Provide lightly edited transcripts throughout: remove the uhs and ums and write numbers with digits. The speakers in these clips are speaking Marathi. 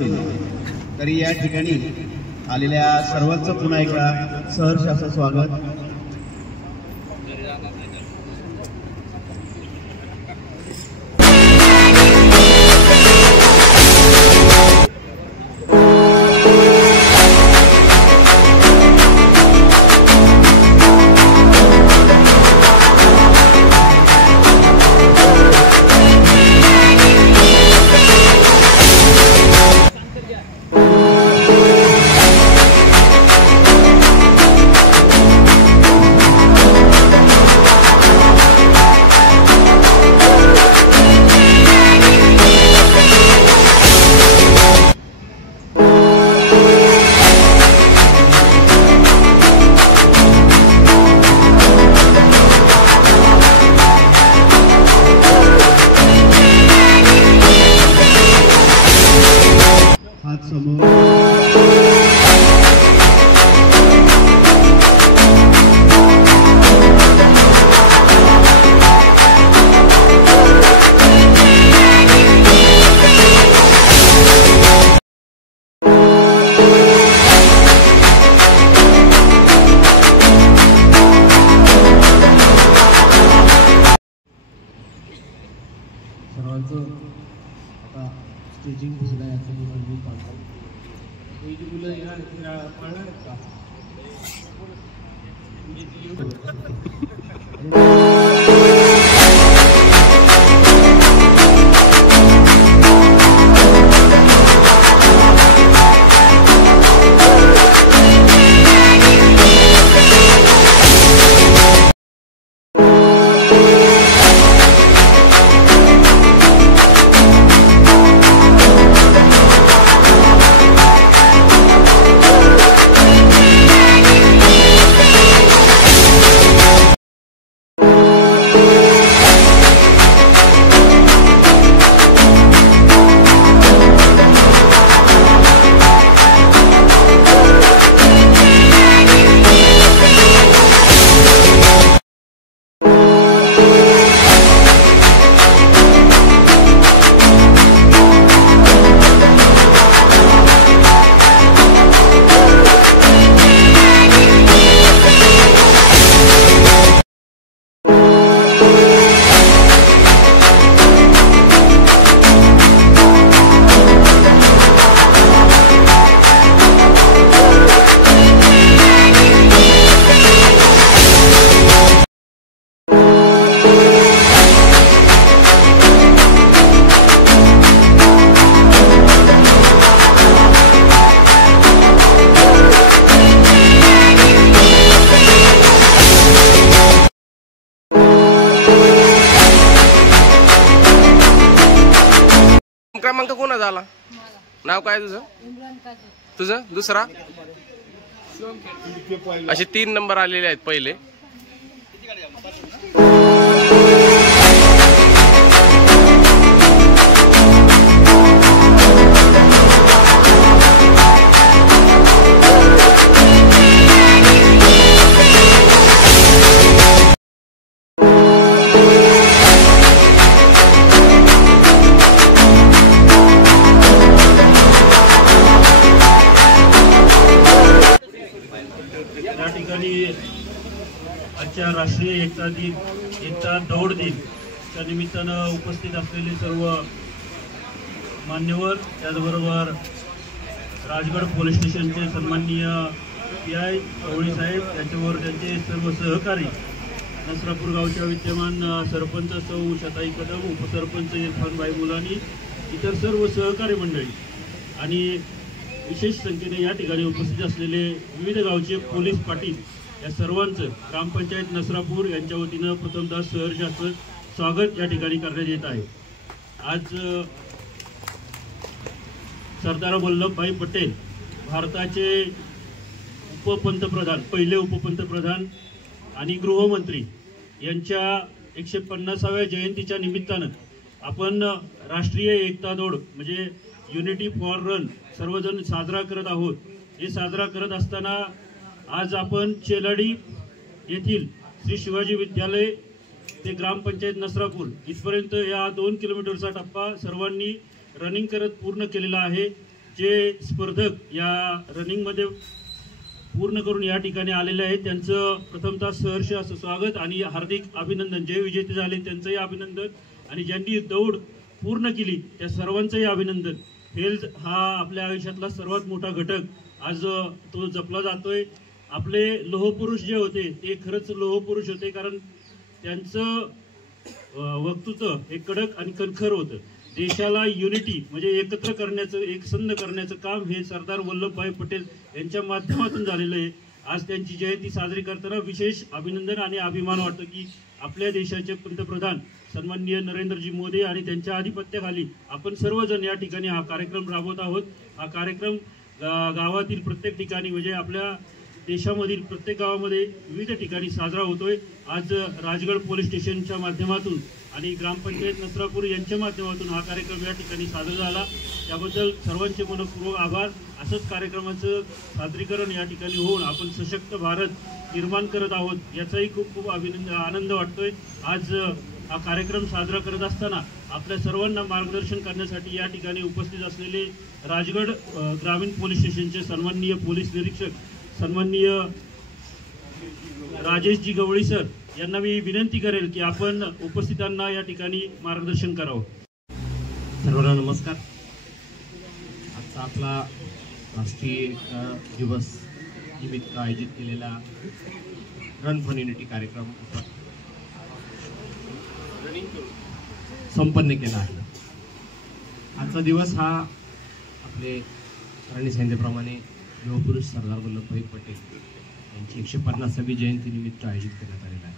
तरी या ठिकाणी आलेल्या सर्वांचं पुन्हा एकदा सहर्ष असं स्वागत। आता स्टेजिंग दिसला याचं मी पाहतो ही जी मुलं येणार पाळणार का क्रमांक कोणाचा आला? नाव काय तुझं? तुझं दुसरा? असे 3 नंबर आलेले आहेत पहिले। आजच्या राष्ट्रीय एकता दौड दिन च्या निमित्तानं उपस्थित असलेले सर्व मान्यवर, त्याचबरोबर राजगड पोलीस स्टेशनचे सन्माननीय PI चौळी साहेब, त्याच्यावर त्यांचे सर्व सहकारी, नसरापूर गावच्या विद्यमान सरपंच सौ शताई कदम, उपसरपंच इरफानभाई मुलानी, इतर सर्व सहकारी मंडळी आणि विशेष संख्येने या ठिकाणी उपस्थित असलेले विविध गावचे पोलीस पाटील या सर्वांचं ग्रामपंचायत नसरापूर यांच्या वतीनं प्रथमतः सहर्ष असं स्वागत या ठिकाणी करण्यात येत आहे। आज सरदार वल्लभभाई पटेल, भारताचे उपपंतप्रधान, पहिले उपपंतप्रधान आणि गृहमंत्री यांच्या 150व्या जयंतीच्या निमित्तानं आपण राष्ट्रीय एकता दौड म्हणजे युनिटी फॉर रन सर्वजण साजरा करत आहोत। हे साजरा करत असताना आज आपण चेलाडी येथील श्री शिवाजी विद्यालय ते ग्रामपंचायत नसरापूर इथपर्यंत या 2 किलोमीटरचा टप्पा सर्वांनी रनिंग करत पूर्ण केलेला आहे। जे स्पर्धक या रनिंगमध्ये पूर्ण करून या ठिकाणी आलेले आहेत त्यांचं प्रथमतः सहर्ष असं स्वागत आणि हार्दिक अभिनंदन. जे विजेते झाले त्यांचंही अभिनंदन आणि ज्यांनी दौड पूर्ण केली त्या सर्वांचंही अभिनंदन. हेल्थ हा आपल्या आयुष्यातला सर्वात मोठा घटक आज तो जपला जातोय. आपले लोहपुरुष जे होते ते खरंच लोहपुरुष होते, कारण त्यांचं वक्तृत्व हे कडक आणि कणखर होतं. देशाला युनिटी म्हणजे एकत्र करण्याचं, एकसंध करण्याचं काम हे सरदार वल्लभभाई पटेल यांच्या माध्यमातून झालेलं आहे. आज त्यांची जयंती साजरी करताना विशेष अभिनंदन आणि अभिमान वाटतं की आपल्या देशाचे पंतप्रधान सन्माननीय नरेंद्रजी मोदी आणि त्यांच्या आधिपत्याखाली आपण सर्वजण या ठिकाणी हा कार्यक्रम राबवत आहोत. हा कार्यक्रम गावातील प्रत्येक ठिकाणी म्हणजे आपल्या देशामधील प्रत्येक गावामध्ये विविध ठिकाणी साजरा होतोय. आज राजगड पोलीस स्टेशनच्या माध्यमातून आणि ग्रामपंचायत नसरापूर यांच्या माध्यमातून हा कार्यक्रम या ठिकाणी साजरा झाला. त्याबद्दल सर्वांचे मनपूर्वक आभार. असंच कार्यक्रमाचं सादरीकरण या ठिकाणी होऊन आपण सशक्त भारत निर्माण करत आहोत याचाही खूप खूप आनंद वाटतोय. आज हा कार्यक्रम साजरा करत असताना आपल्या सर्वांना मार्गदर्शन करण्यासाठी या ठिकाणी उपस्थित असलेले राजगड ग्रामीण पोलीस स्टेशनचे सन्माननीय पोलीस निरीक्षक सन्माननीय राजेशजी गवळी सर यांना मी विनंती करेल की आपण उपस्थितांना या ठिकाणी मार्गदर्शन करावं. सर्वांना नमस्कार. आजचा आपला राष्ट्रीय एकता दिवस निमित्त आयोजित केलेला रन फॉर युनिटी कार्यक्रम संपन्न केला आहे. आजचा दिवस हा आपले सरांनी सांगितल्याप्रमाणे लोहपुरुष सरदार वल्लभभाई पटेल यांची 150वी जयंती निमित्त आयोजित करण्यात आलेला आहे.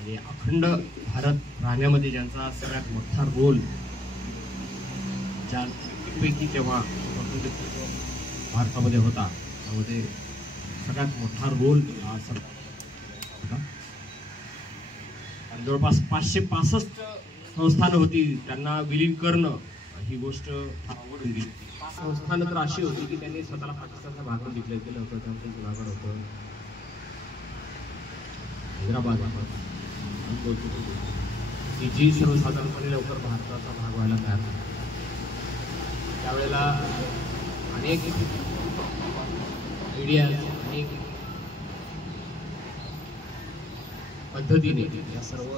आणि अखंड भारत राहण्यामध्ये ज्यांचा सगळ्यात मोठा रोल ज्यापैकी तेव्हा भारतामध्ये होता त्यामध्ये सगळ्यात मोठा रोल हा होता. आणि जवळपास 565 संस्थानं होती, त्यांना विलीन करणं ही गोष्ट आवडून गेली. संस्थानं तर अशी होती की त्यांनी स्वतःला पाकिस्तानच्या भागात डिक्लेअर केलं होतं. त्यामध्ये जुनागड होतं, हैदराबाद होतं, की जी सर्वसाधारणपणे लवकर भारताचा भाग व्हायला तयार झाला. त्यावेळेला अनेक मीडिया अनेक पद्धतीने या सर्व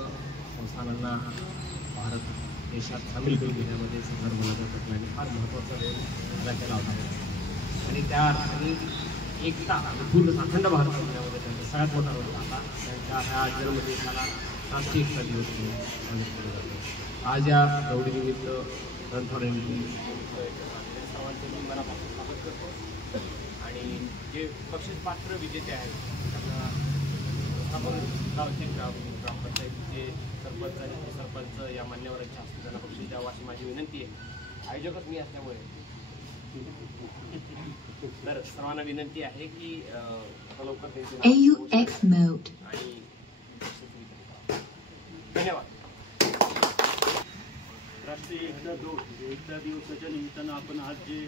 संस्थानांना भारत देशात सामील करून घेण्यामध्ये सरदार वल्लभभाई पटेलांनी फार महत्त्वाचा रोल अदा केला होता. आणि त्या अर्थाने एकता पूर्ण अखंड भारत बनवण्यामध्ये त्यांचा सगळ्यात मोठा रोल होता. त्यांच्या ह्या जन्मदिवसाला राष्ट्रीय एकता दिवस म्हणून केलं जातं. आज या दौडीनिमित्त रन फॉर युनिटी सर्वांचे मी मनापासून स्वागत करतो. आणि जे बक्षीस पात्र विजेते आहेत त्यांना आपण गावचे ग्रामपंचायतीचे सरपंच आणि उपसरपंच या मान्यवरांच्या हस्ते त्यांना बक्षीस द्यावं अशी माझी विनंती आहे. आयोजकच मी असल्यामुळे तर सर्वांना विनंती आहे की लवकर त्यांचे नाव आणि धन्यवाद. राष्ट्रीय एकता दौड एकता दिवसाच्या निमित्तानं आपण आज जे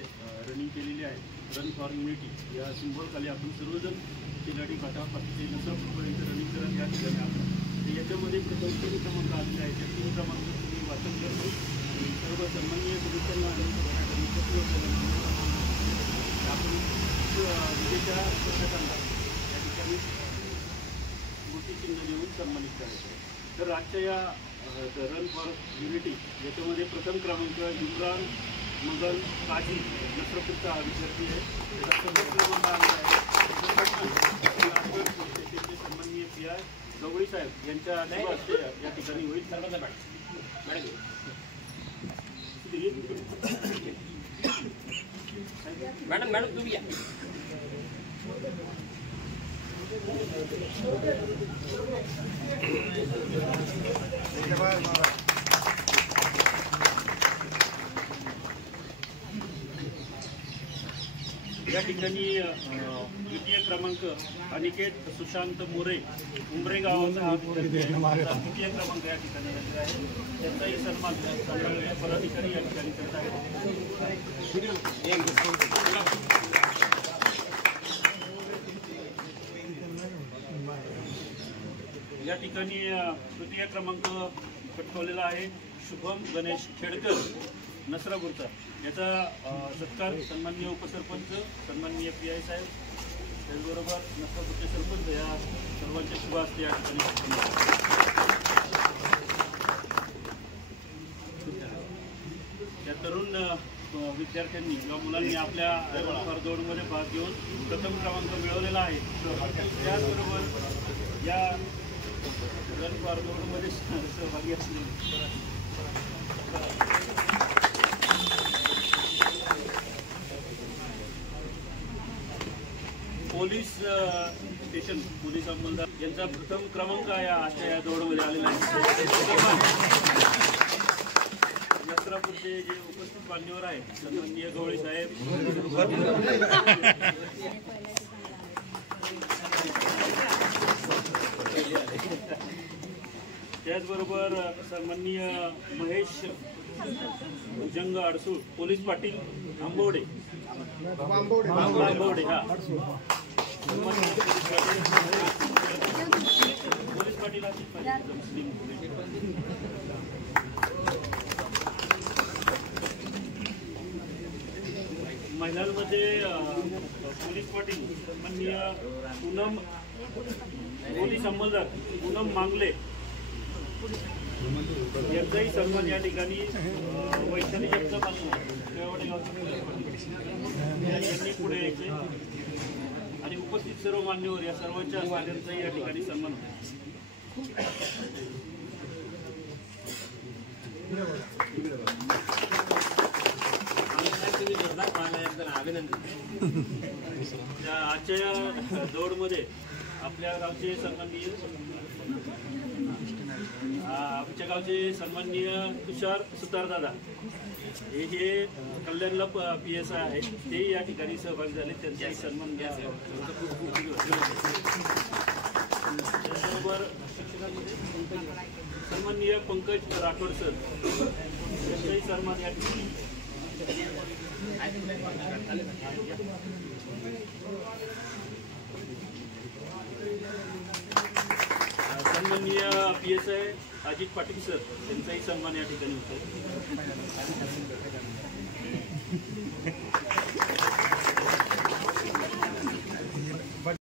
रनिंग केलेली आहे रन फॉर युनिटी या सिम्बॉलखाली आपण सर्वजण शिलाडी फाटापासून ते नसरापूरपर्यंत रनिंग करत या ठिकाणी आपण याच्यामध्ये प्रथम 3 क्रमांक आलेले आहेत. त्या 3 क्रमांक तुम्ही वाचन करतो आणि सर्व सन्माननीय सदस्यांना आणि आपण विजेच्या पथकांना या ठिकाणी मोठी चिन्ह देऊन सन्मानित करायचं. तर आजच्या या रन फॉर युनिटी याच्यामध्ये प्रथम क्रमांक इम्रान मगन काजी नसरापूरचा हा विद्यार्थी आहे. त्याचा सगळं क्रमांक आलेला आहे. सन्माननीय पी.आय. गवळी साहेब यांच्या हस्ते या ठिकाणी होईल. मॅडम मॅडम तुम्ही या. या ठिकाणी द्वितीय क्रमांक अनिकेत सुशांत मोरे उमरे गावाचा हा द्वितीय क्रमांक या ठिकाणी घेतला आहे. त्यांचाही सन्मान पदाधिकारी या ठिकाणी करत आहेत. या ठिकाणी तृतीय क्रमांक पटकावलेला आहे शुभम गणेश खेडकर नसरापूरचा. याचा सत्कार सन्माननीय उपसरपंच, सन्माननीय PI साहेब, त्याचबरोबर नसरापूरचे सरपंच या सर्वांच्या शुभ हस्ते या ठिकाणी या तरुण विद्यार्थ्यांनी किंवा मुलांनी आपल्या रणफार दौडमध्ये भाग घेऊन प्रथम क्रमांक मिळवलेला आहे. त्याचबरोबर या रणफार दौडमध्ये सहभागी असलेले पोलीस स्टेशन पोलीस अंमलदार यांचा प्रथम क्रमांक या दौडमध्ये आलेला आहे. नसरापूरचे जे उपस्थित मान्यवर आहेत सन्माननीय गवळी साहेब, त्याचबरोबर सन्माननीय महेश भुजंग अडसूळ, पोलीस पाटील आंबवडे हा पोलीस पाटील महिलांमध्ये पोलीस पाटील सन्माननीय पूनम, पोलीस अंमलदार पूनम मांगले यांचाही सन्मान या ठिकाणी वैशाली जगताप यांनी पुढे यायचे आणि उपस्थित सर्व मान्यवर या सर्वांच्या त्यांचाही या ठिकाणी सन्मान आजच्या दौडमध्ये आपल्या गावचे सन्माननीय तुषार सुतारदादा हे कल्याणला PSI आहेत, ते या ठिकाणी सहभागी झाले, त्यांचाही सन्मान घ्या. त्याचबरोबर सन्माननीय पंकज राठोड सर यांचाही सन्मान या ठिकाणी. सन्माननीय PSI अजित पाटील सर यांचाही सन्मान या ठिकाणी होतो.